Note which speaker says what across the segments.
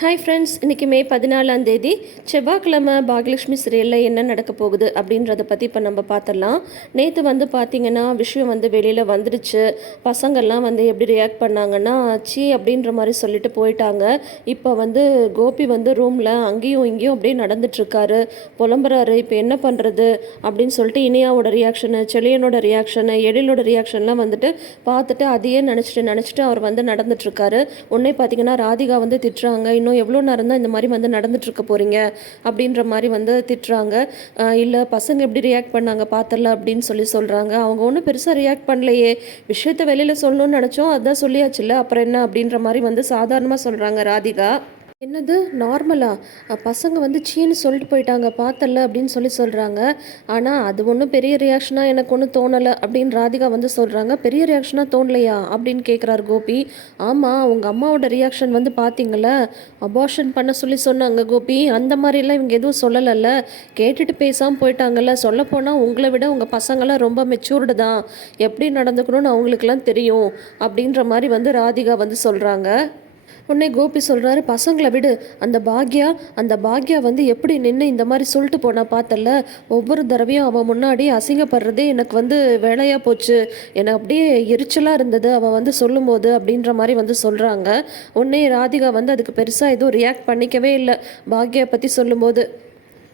Speaker 1: Hi friends இன்றைக்கி மே பதினாலாம் தேதி செவ்வாய்க்கிழமை பாக்யலட்சுமி சீரியலில் என்ன நடக்க போகுது அப்படின்றத பற்றி இப்போ நம்ம பார்த்துடலாம் நேற்று வந்து பார்த்திங்கன்னா விஷயம் வந்து வெளியில் வந்துடுச்சு. பசங்கள்லாம் வந்து எப்படி ரியாக்ட் பண்ணாங்கன்னா சி அப்படின்ற மாதிரி சொல்லிட்டு போயிட்டாங்க. இப்போ வந்து கோபி வந்து ரூமில் அங்கேயும் இங்கேயும் அப்படியே நடந்துட்டுருக்காரு. புலம்புறாரு இப்போ என்ன பண்ணுறது அப்படின்னு சொல்லிட்டு இனியாவோட ரியாக்ஷனு செளியனோட ரியாக்ஷனு எழிலோட ரியாக்ஷன்லாம் வந்துட்டு பார்த்துட்டு அதையே நினச்சிட்டு நினச்சிட்டு அவர் வந்து நடந்துட்டுருக்காரு. உடனே பார்த்தீங்கன்னா ராதிகா வந்து திட்டுறாங்க இன்னும் எவ்வளோ நேரம் தான் இந்த மாதிரி வந்து நடந்துட்டுருக்க போகிறீங்க அப்படின்ற மாதிரி வந்து திட்டுறாங்க. இல்லை பசங்க எப்படி ரியாக்ட் பண்ணாங்க பார்த்துடல அப்படின்னு சொல்லி சொல்கிறாங்க அவங்க ஒன்றும் பெருசாக ரியாக்ட் பண்ணலையே. விஷயத்த வெளியில் சொல்லணும்னு நினச்சோம் அதுதான் சொல்லியாச்சுல்ல அப்புறம் என்ன அப்படின்ற மாதிரி வந்து சாதாரணமாக சொல்கிறாங்க ராதிகா. என்னது? நார்மலா? பசங்க வந்து சீன்னு சொல்லிட்டு போயிட்டாங்க பார்த்தல அப்படின்னு சொல்லி சொல்கிறாங்க ஆனால் அது ஒன்றும் பெரிய ரியாக்ஷனாக எனக்கு ஒன்றும் தோணலை அப்படின்னு ராதிகா வந்து சொல்கிறாங்க பெரிய ரியாக்ஷனாக தோணலையா அப்படின்னு கேட்குறாரு கோபி. ஆமாம் உங்கள் அம்மாவோட ரியாக்ஷன் வந்து பார்த்தீங்கள அபார்ஷன் பண்ண சொல்லி சொன்னாங்க கோபி. அந்த மாதிரிலாம் இவங்க எதுவும் சொல்லலைல்ல. கேட்டுட்டு பேசாமல் போயிட்டாங்கல்ல. சொல்லப்போனால் உங்களை விட உங்கள் பசங்களாம் ரொம்ப மெச்சூர்டு தான். எப்படி நடந்துக்கணும்னு அவங்களுக்குலாம் தெரியும் அப்படின்ற மாதிரி வந்து ராதிகா வந்து சொல்கிறாங்க உடனே கோபி சொல்கிறாரு பசங்களை விடு. அந்த பாக்யா அந்த பாக்யா வந்து எப்படி நின்று இந்த மாதிரி சொல்லிட்டு போனா பார்த்தல ஒவ்வொரு தடவையும் அவன் முன்னாடி அசிங்கப்படுறதே எனக்கு வந்து வேலையாக போச்சு. எனக்கு அப்படியே எரிச்சலாக இருந்தது. அவன் வந்து சொல்லும்போது அப்படின்ற மாதிரி வந்து சொல்கிறாங்க உடனே ராதிகா வந்து அதுக்கு பெருசாக எதுவும் ரியாக்ட் பண்ணிக்கவே இல்லை. பாக்யா பற்றி சொல்லும்போது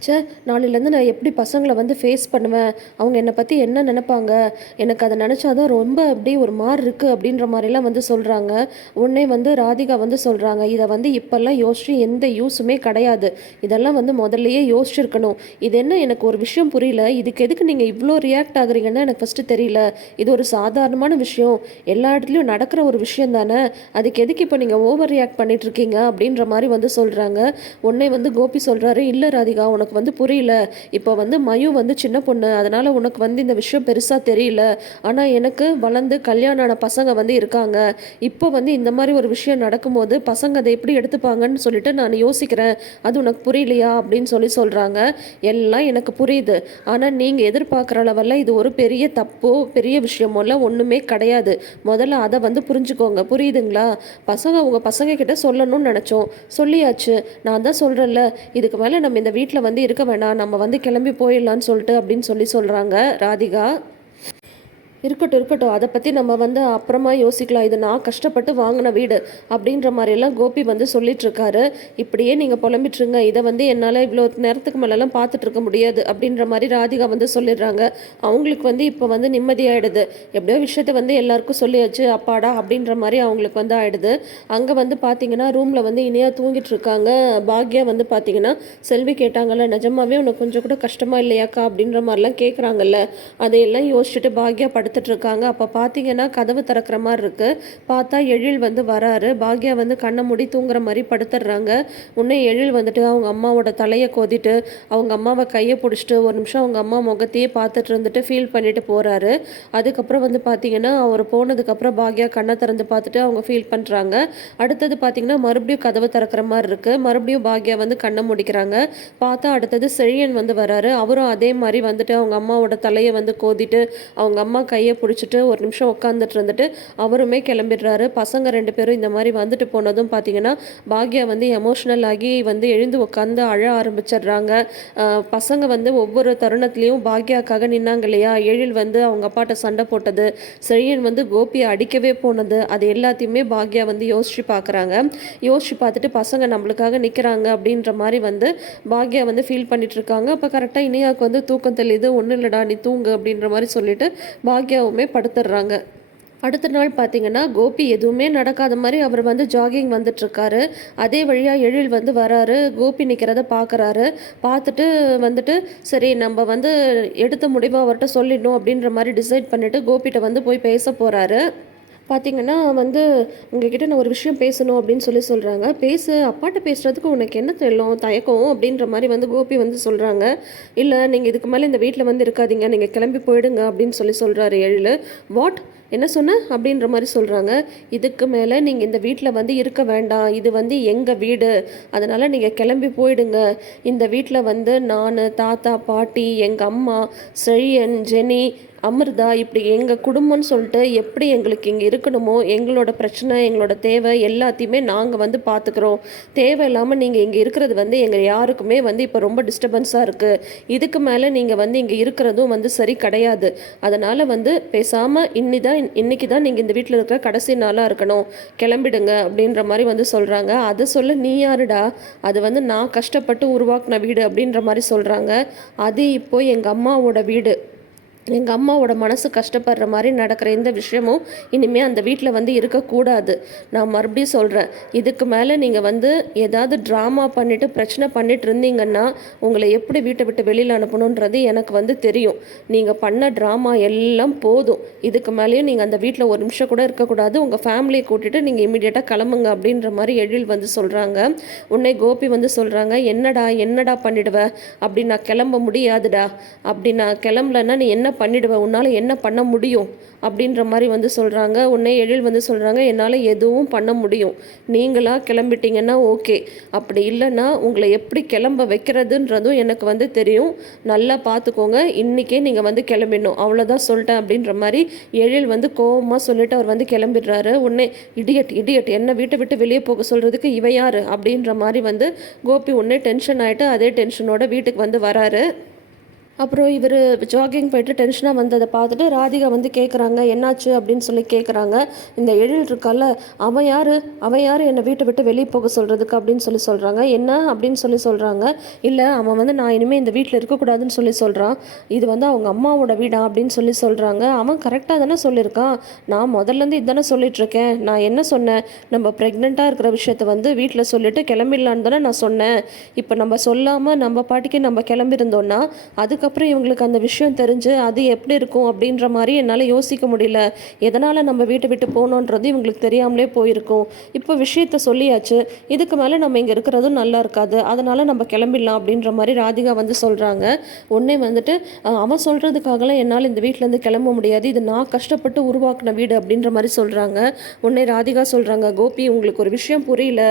Speaker 1: ச்சே நாளையிலேருந்து நான் எப்படி பசங்களை வந்து ஃபேஸ் பண்ணுவேன்? அவங்க என்னை பற்றி என்ன நினைப்பாங்க? எனக்கு அதை நினச்சாதான் ரொம்ப அப்படியே ஒரு மாதிரி இருக்குது அப்படின்ற மாதிரிலாம் வந்து சொல்கிறாங்க உடனே வந்து ராதிகா வந்து சொல்கிறாங்க இதை வந்து இப்போல்லாம் யோசிச்சு எந்த யூஸுமே கிடையாது. இதெல்லாம் வந்து முதல்லையே யோசிச்சிருக்கணும். இது என்ன எனக்கு ஒரு விஷயம் புரியல. இதுக்கு எதுக்கு நீங்கள் இவ்வளோ ரியாக்ட் ஆகுறீங்கன்னு எனக்கு ஃபஸ்ட்டு தெரியல. இது ஒரு சாதாரணமான விஷயம். எல்லா இடத்துலையும் நடக்கிற ஒரு விஷயம் தானே? அதுக்கு எதுக்கு இப்போ நீங்கள் ஓவர் ரியாக்ட் பண்ணிகிட்ருக்கீங்க இருக்கீங்க? அப்படின்ற மாதிரி வந்து சொல்கிறாங்க உடனே வந்து கோபி சொல்கிறாரு இல்லை ராதிகா உனக்கு வந்து புரியல. இப்போ வந்து மயு வந்து சின்ன பொண்ணு. அதனால் உனக்கு வந்து இந்த விஷயம் பெருசாக தெரியல. ஆனால் எனக்கு வளர்ந்து கல்யாணம் ஆன பசங்க வந்து இருக்காங்க. இப்போ வந்து இந்த மாதிரி ஒரு விஷயம் நடக்கும்போது பசங்க அதை எப்படி எடுத்துப்பாங்கன்னு சொல்லிட்டு நான் யோசிக்கிறேன். அது உனக்கு புரியலையா? அப்படின்னு சொல்லி சொல்கிறாங்க எல்லாம் எனக்கு புரியுது. ஆனால் நீங்கள் எதிர்பார்க்குற அளவில் இது ஒரு பெரிய தப்போ பெரிய விஷயமோலாம் ஒன்றுமே கிடையாது. முதல்ல அதை வந்து புரிஞ்சுக்கோங்க. புரியுதுங்களா? பசங்க உங்கள் பசங்க கிட்ட சொல்லணும்னு நினச்சோம். சொல்லியாச்சு. நான் தான் சொல்கிறேன்ல இதுக்கு மேலே நம்ம இந்த வீட்டில் வந்து இருக்க வேணாம். நம்ம வந்து கிளம்பி போயிடலான்னு சொல்லிட்டு அப்படின்னு சொல்லி சொல்கிறாங்க ராதிகா. இருக்கட்டும் இருக்கட்டும். அதை பற்றி நம்ம வந்து அப்புறமா யோசிக்கலாம். இது நான் கஷ்டப்பட்டு வாங்கின வீடு அப்படின்ற மாதிரியெல்லாம் கோபி வந்து சொல்லிட்டுருக்காரு இப்படியே நீங்கள் புலம்பிட்டுருங்க. இதை வந்து என்னால் இவ்வளோ நேரத்துக்கு மேலெல்லாம் பார்த்துட்டு இருக்க முடியாது அப்படின்ற மாதிரி ராதிகா வந்து சொல்லிடுறாங்க. அவங்களுக்கு வந்து இப்போ வந்து நிம்மதியாயிடுது. எப்படியோ விஷயத்த வந்து எல்லாருக்கும் சொல்லியாச்சு. அப்பாடா அப்படின்ற மாதிரி அவங்களுக்கு வந்து ஆயிடுது. அங்கே வந்து பார்த்தீங்கன்னா ரூமில் வந்து இனியாக தூங்கிட்டு இருக்காங்க. பாக்யா வந்து பார்த்தீங்கன்னா செல்வி கேட்டாங்கல்ல நிஜமாவே உனக்கு கொஞ்சம் கூட கஷ்டமாக இல்லையாக்கா? அப்படின்ற மாதிரிலாம் கேட்குறாங்கல்ல அதையெல்லாம் யோசிச்சுட்டு பாக்யா படுத்துட்டு இருக்காங்க அப்போ பார்த்தீங்கன்னா கதவு திறக்கிற மாதிரி இருக்கு. பார்த்தா எழில் வந்து வராரு. பாக்யா வந்து கண்ணை மூடி தூங்குற மாதிரி படுத்துடுறாங்க. உடனே எழில் வந்துட்டு அவங்க அம்மாவோட தலையை கோதிட்டு அவங்க அம்மாவை கையை பிடிச்சிட்டு ஒரு நிமிஷம் அவங்க அம்மா முகத்தையே பார்த்துட்டு இருந்துட்டு ஃபீல் பண்ணிட்டு போறாரு. அதுக்கப்புறம் வந்து பார்த்தீங்கன்னா அவர் போனதுக்கப்புறம் பாக்யா கண்ணை திறந்து பார்த்துட்டு அவங்க ஃபீல் பண்ணுறாங்க அடுத்தது பார்த்தீங்கன்னா மறுபடியும் கதவு திறக்கிற மாதிரி இருக்கு. மறுபடியும் பாக்யா வந்து கண்ணை முடிக்கிறாங்க. பார்த்தா அடுத்தது செழியன் வந்து வராரு. அவரும் அதே மாதிரி வந்துட்டு அவங்க அம்மாவோட தலையை வந்து கோதிட்டு அவங்க அம்மா கை கையை பிடிச்சிட்டு ஒரு நிமிஷம் உட்காந்துட்டு இருந்துட்டு அவருமே கிளம்பிடுறாரு. பசங்க ரெண்டு பேரும் இந்த மாதிரி வந்துட்டு போனதும் பார்த்தீங்கன்னா பாக்யா வந்து எமோஷ்னல் ஆகி வந்து எழுந்து உட்காந்து அழ ஆரம்பிச்சிடுறாங்க. பசங்க வந்து ஒவ்வொரு தருணத்துலேயும் பாக்யாக்காக நின்னாங்க இல்லையா? எழில் வந்து அவங்க அப்பாட்ட சண்டை போட்டது செழியன் வந்து கோபியை அடிக்கவே போனது அது எல்லாத்தையுமே பாக்யா வந்து யோசிச்சு பார்க்குறாங்க யோசிச்சு பார்த்துட்டு பசங்க நம்மளுக்காக நிற்கிறாங்க அப்படின்ற மாதிரி வந்து பாக்யா வந்து ஃபீல் பண்ணிட்டு இருக்காங்க. அப்போ கரெக்டாக இனியாவுக்கு வந்து தூக்கம் தெளியுது ஒன்றும் இல்லைடா நீ தூங்கு அப்படின்ற மாதிரி சொல்லிட்டு பாக்யாவுமே படுத்துடுறாங்க. அடுத்த நாள் பார்த்தீங்கன்னா கோபி எதுவுமே நடக்காத மாதிரி அவர் வந்து ஜாகிங் வந்துட்டுருக்காரு. அதே வழியாக எழில் வந்து வராரு. கோபி நிற்கிறத பார்க்குறாரு பார்த்துட்டு வந்துட்டு சரி நம்ம வந்து எடுத்த முடிவை அவர்கிட்ட சொல்லிடணும் அப்படின்ற மாதிரி டிசைட் பண்ணிவிட்டு கோபிகிட்ட வந்து போய் பேச போகிறாரு பார்த்தீங்கன்னா வந்து உங்ககிட்ட நான் ஒரு விஷயம் பேசணும் அப்படின்னு சொல்லி சொல்கிறாங்க பேசு அப்பாட்ட பேசுகிறதுக்கு உனக்கு என்ன தெரியும் தயக்கம் அப்படின்ற மாதிரி வந்து கோபி வந்து சொல்கிறாங்க இல்லை நீங்கள் இதுக்கு மேலே இந்த வீட்டில் வந்து இருக்காதீங்க நீங்கள் கிளம்பி போயிடுங்க அப்படின்னு சொல்லி சொல்கிறாரு எழில் வாட் என்ன சொன்ன? அப்படின்ற மாதிரி சொல்கிறாங்க இதுக்கு மேலே நீங்கள் இந்த வீட்டில் வந்து இருக்க வேண்டாம். இது வந்து எங்கள் வீடு. அதனால் நீங்கள் கிளம்பி போயிடுங்க. இந்த வீட்டில் வந்து நான் தாத்தா பாட்டி எங்கள் அம்மா செழியன் ஜெனி அமிர்தா இப்படி எங்கள் குடும்பம்னு சொல்லிட்டு எப்படி எங்களுக்கு இங்கே இருக்கணுமோ எங்களோட பிரச்சனை எங்களோட தேவை எல்லாத்தையுமே நாங்கள் வந்து பார்த்துக்குறோம் தேவையில்லாமல் நீங்கள் இங்கே இருக்கிறது வந்து எங்கள் யாருக்குமே வந்து இப்போ ரொம்ப டிஸ்டர்பன்ஸாக இருக்குது இதுக்கு மேலே நீங்கள் வந்து இங்கே இருக்கிறதும் வந்து சரி கிடையாது. அதனால் வந்து பேசாமல் இன்னி இன்னைக்கு தான் நீங்கள் இந்த வீட்டில் இருக்கிற கடைசி நாளாக இருக்கணும். கிளம்பிடுங்க அப்படின்ற மாதிரி வந்து சொல்கிறாங்க அதை சொல்ல நீ யாருடா? அது வந்து நான் கஷ்டப்பட்டு உருவாக்குன வீடு அப்படின்ற மாதிரி சொல்கிறாங்க அது இப்போ எங்கள் அம்மாவோட வீடு. எங்கள் அம்மாவோட மனசு கஷ்டப்படுற மாதிரி நடக்கிற எந்த விஷயமும் இனிமேல் அந்த வீட்டில் வந்து இருக்கக்கூடாது. நான் மறுபடியும் சொல்கிறேன் இதுக்கு மேலே நீங்கள் வந்து ஏதாவது ட்ராமா பண்ணிவிட்டு பிரச்சனை பண்ணிட்டு இருந்தீங்கன்னா உங்களை எப்படி வீட்டை விட்டு வெளியில் அனுப்பணுன்றது எனக்கு வந்து தெரியும். நீங்கள் பண்ண ட்ராமா எல்லாம் போதும். இதுக்கு மேலேயும் நீங்கள் அந்த வீட்டில் ஒரு நிமிஷம் கூட இருக்கக்கூடாது. உங்கள் ஃபேமிலியை கூட்டிகிட்டு நீங்கள் இமீடியட்டாக கிளம்புங்க அப்படின்ற மாதிரி எழில் வந்து சொல்கிறாங்க உன்னை கோபி வந்து சொல்கிறாங்க என்னடா என்னடா பண்ணிடுவ? அப்படி நான் கிளம்ப முடியாதுடா. அப்படி நான் கிளம்பலன்னா நீ என்ன பண்ணிடுவ? உன்னால் என்ன பண்ண முடியும்? அப்படின்ற மாதிரி வந்து சொல்கிறாங்க உன்னை எழில் வந்து சொல்கிறாங்க என்னால் எதுவும் பண்ண முடியும். நீங்களாக கிளம்பிட்டீங்கன்னா ஓகே. அப்படி இல்லைன்னா உங்களை எப்படி கிளம்ப வைக்கிறதுன்றதும் எனக்கு வந்து தெரியும். நல்லா பார்த்துக்கோங்க. இன்றைக்கே நீங்கள் வந்து கிளம்பிடணும். அவ்வளோதான் சொல்லிட்டேன் அப்படின்ற மாதிரி எழில் வந்து கோவமாக சொல்லிட்டு அவர் வந்து கிளம்பிடுறாரு. உடனே இடியட் இடியட் என்ன வீட்டை விட்டு வெளியே போக சொல்கிறதுக்கு இவ யார்? அப்படின்ற மாதிரி வந்து கோபி உடனே டென்ஷன் ஆகிட்டு அதே டென்ஷனோட வீட்டுக்கு வந்து வராரு. அப்புறம் இவர் ஜாகிங் போயிட்டு டென்ஷனாக வந்ததை பார்த்துட்டு ராதிகா வந்து கேட்குறாங்க என்னாச்சு? அப்படின்னு சொல்லி கேட்குறாங்க இந்த எழில் இருக்கால அவன் யார்? அவன் யார் என்னை வீட்டை விட்டு வெளியே போக சொல்கிறதுக்கு அப்படின்னு சொல்லி சொல்கிறாங்க என்ன? அப்படின்னு சொல்லி சொல்கிறாங்க இல்லை அவன் வந்து நான் இனிமேல் இந்த வீட்டில் இருக்கக்கூடாதுன்னு சொல்லி சொல்கிறான் இது வந்து அவங்க அம்மாவோட வீடா? அப்படின்னு சொல்லி சொல்கிறாங்க அவன் கரெக்டாக தானே சொல்லியிருக்கான். நான் முதல்லேருந்து இதுதானே சொல்லிகிட்ருக்கேன் நான் என்ன சொன்னேன்? நம்ம ப்ரெக்னெண்ட்டாக இருக்கிற விஷயத்த வந்து வீட்டில் சொல்லிவிட்டு கிளம்பிடலான்னு தானே நான் சொன்னேன். இப்போ நம்ம சொல்லாமல் நம்ம பாட்டிக்கு நம்ம கிளம்பியிருந்தோன்னா அதுக்கப்புறம் இவங்களுக்கு அந்த விஷயம் தெரிஞ்சு அது எப்படி இருக்கும் அப்படின்ற மாதிரி என்னால் யோசிக்க முடியல. எதனால் நம்ம வீட்டை விட்டு போகணுன்றது இவங்களுக்கு தெரியாமலே போயிருக்கும். இப்போ விஷயத்த சொல்லியாச்சு. இதுக்கு மேலே நம்ம இங்கே இருக்கிறதும் நல்லா இருக்காது. அதனால் நம்ம கிளம்பிடலாம் அப்படின்ற மாதிரி ராதிகா வந்து சொல்கிறாங்க உடனே வந்துட்டு அவன் சொல்கிறதுக்காகலாம் என்னால் இந்த வீட்டிலேருந்து கிளம்ப முடியாது. இது நான் கஷ்டப்பட்டு உருவாக்கின வீடு அப்படின்ற மாதிரி சொல்கிறாங்க உடனே ராதிகா சொல்கிறாங்க கோபி உங்களுக்கு ஒரு விஷயம் புரியல.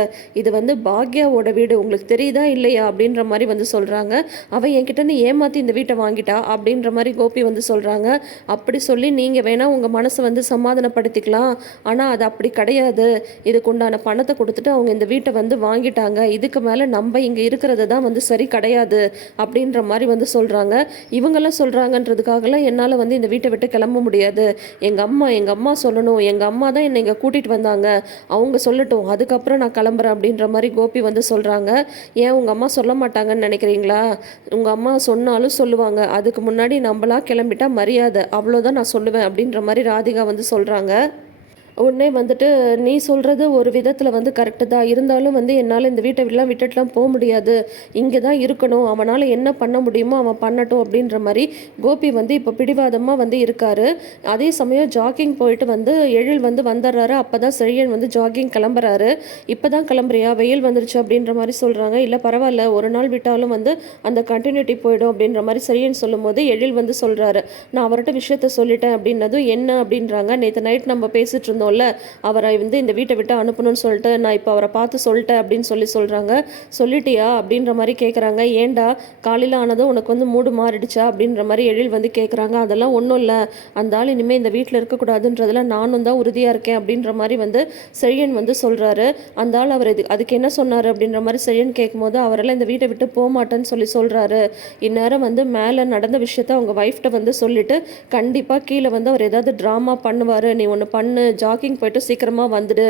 Speaker 1: இது வந்து பாக்யாவோட வீடு. உங்களுக்கு தெரியுதா இல்லையா? அப்படின்ற மாதிரி வந்து சொல்கிறாங்க அவன் என்கிட்ட ஏமாற்றி இந்த வீட்டு வாங்கிட்டா அப்படின்ற மாதிரி கோபி வந்து சொல்கிறாங்க அப்படி சொல்லி நீங்கள் வேணால் உங்கள் மனசை வந்து சமாதானப்படுத்திக்கலாம். ஆனால் அது அப்படி கிடையாது. இதுக்கு உண்டான பணத்தை கொடுத்துட்டு அவங்க இந்த வீட்டை வந்து வாங்கிட்டாங்க. இதுக்கு மேலே நம்ம இங்கே இருக்கிறது தான் வந்து சரி கிடையாது அப்படின்ற மாதிரி வந்து சொல்கிறாங்க இவங்கெல்லாம் சொல்கிறாங்கன்றதுக்காகலாம் என்னால் வந்து இந்த வீட்டை விட்டு கிளம்ப முடியாது. எங்கள் அம்மா எங்கள் அம்மா சொல்லணும். எங்கள் அம்மா தான் என்னை இங்கே கூட்டிகிட்டு வந்தாங்க. அவங்க சொல்லட்டும். அதுக்கப்புறம் நான் கிளம்புறேன் அப்படின்ற மாதிரி கோபி வந்து சொல்கிறாங்க ஏன் உங்கள் அம்மா சொல்ல மாட்டாங்கன்னு நினைக்கிறீங்களா? உங்கள் அம்மா சொன்னாலும் சொல்லுவாங்க. அதுக்கு முன்னாடி நம்மளா கிளம்பிட்டா மரியாதை. அவ்வளோதான் நான் சொல்லுவேன் அப்படின்ற மாதிரி ராதிகா வந்து சொல்கிறாங்க உடனே வந்துட்டு நீ சொல்கிறது ஒரு விதத்தில் வந்து கரெக்டு தான். இருந்தாலும் வந்து என்னால் இந்த வீட்டை விடலாம் விட்டுட்டுலாம் போக முடியாது. இங்கே தான் இருக்கணும். அவனால் என்ன பண்ண முடியுமோ அவன் பண்ணட்டும் அப்படின்ற மாதிரி கோபி வந்து இப்போ பிடிவாதமாக வந்து இருக்காரு. அதே சமயம் ஜாகிங் போயிட்டு வந்து எழில் வந்து வந்துடுறாரு. அப்போ தான் செழியன் வந்து ஜாகிங் கிளம்புறாரு. இப்போ தான் கிளம்புறியா? வெயில் வந்துருச்சு அப்படின்ற மாதிரி சொல்கிறாங்க இல்லை பரவாயில்ல. ஒரு நாள் விட்டாலும் வந்து அந்த கண்டினியூட்டி போயிடும் அப்படின்ற மாதிரி செழியன் சொல்லும்போது எழில் வந்து சொல்கிறாரு நான் அவர்கிட்ட விஷயத்த சொல்லிட்டேன் அப்படின்னதும் என்ன அப்படின்றாங்க. நேற்று நைட் நம்ம பேசிட்டு சொன்னோம்ல அவரை வந்து இந்த வீட்டை விட்டு அனுப்பணும்னு சொல்லிட்டு நான் இப்போ அவரை பார்த்து சொல்லிட்டேன் அப்படின்னு சொல்லி சொல்கிறாங்க சொல்லிட்டியா? அப்படின்ற மாதிரி கேட்குறாங்க ஏன்டா காலையில் ஆனதும் உனக்கு வந்து மூடு மாறிடுச்சா? அப்படின்ற மாதிரி எழில் வந்து கேட்குறாங்க அதெல்லாம் ஒன்றும் இல்லை. அந்த ஆள் இனிமேல் இந்த வீட்டில் இருக்கக்கூடாதுன்றதுல நானும் தான் உறுதியாக இருக்கேன் அப்படின்ற மாதிரி வந்து செழியன் வந்து சொல்கிறாரு அந்த ஆள் அவர் இது அதுக்கு என்ன சொன்னார் அப்படின்ற மாதிரி செழியன் கேட்கும்போது அவரெல்லாம் இந்த வீட்டை விட்டு போக மாட்டேன்னு சொல்லி சொல்கிறாரு இந்நேரம் வந்து மேலே நடந்த விஷயத்த அவங்க ஒய்ஃப்ட்ட வந்து சொல்லிட்டு கண்டிப்பாக கீழே வந்து அவர் ஏதாவது ட்ராமா பண்ணுவார். நீ ஒன்று பண்ணு ஜாக்கிங் போயிட்டு சீக்கிரமாக வந்துடு.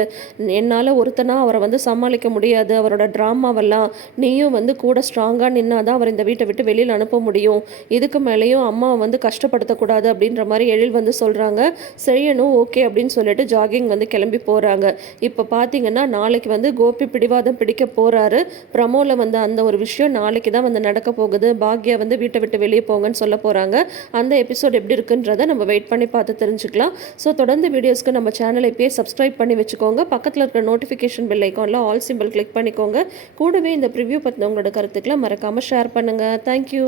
Speaker 1: என்னால் ஒருத்தனா அவரை வந்து சமாளிக்க முடியாது. அவரோட ட்ராமாவெல்லாம் நீயும் வந்து கூட ஸ்ட்ராங்காக நின்னா தான் அவர் இந்த வீட்டை விட்டு வெளியில் அனுப்ப முடியும். இதுக்கு மேலேயும் அம்மாவை வந்து கஷ்டப்படுத்தக்கூடாது அப்படின்ற மாதிரி எழில் வந்து சொல்கிறாங்க செய்யணும் ஓகே அப்படின்னு சொல்லிட்டு ஜாகிங் வந்து கிளம்பி போகிறாங்க இப்போ பார்த்தீங்கன்னா நாளைக்கு வந்து கோபி பிடிவாதம் பிடிக்க போகிறாரு பிரமோவில் வந்து அந்த ஒரு விஷயம் நாளைக்கு தான் வந்து நடக்க போகுது. பாக்யா வந்து வீட்டை விட்டு வெளியே போங்கன்னு சொல்ல போகிறாங்க அந்த எபிசோட் எப்படி இருக்குன்றதை நம்ம வெயிட் பண்ணி பார்த்து தெரிஞ்சுக்கலாம். ஸோ தொடர்ந்து வீடியோஸ்க்கு நம்ம சேனலை இப்போயே சப்ஸ்கிரைப் பண்ணி வச்சுக்கோங்க. பக்கத்தில் இருக்கிற நோட்டிஃபிகேஷன் பெல் ஐக்கானில் ஆல் சிம்பிள் கிளிக் பண்ணிக்கோங்க. கூடவே இந்த ப்ரிவ்யூ பற்றின உங்களோட கருத்துக்களை மறக்காமல் ஷேர் பண்ணுங்கள் தேங்க்யூ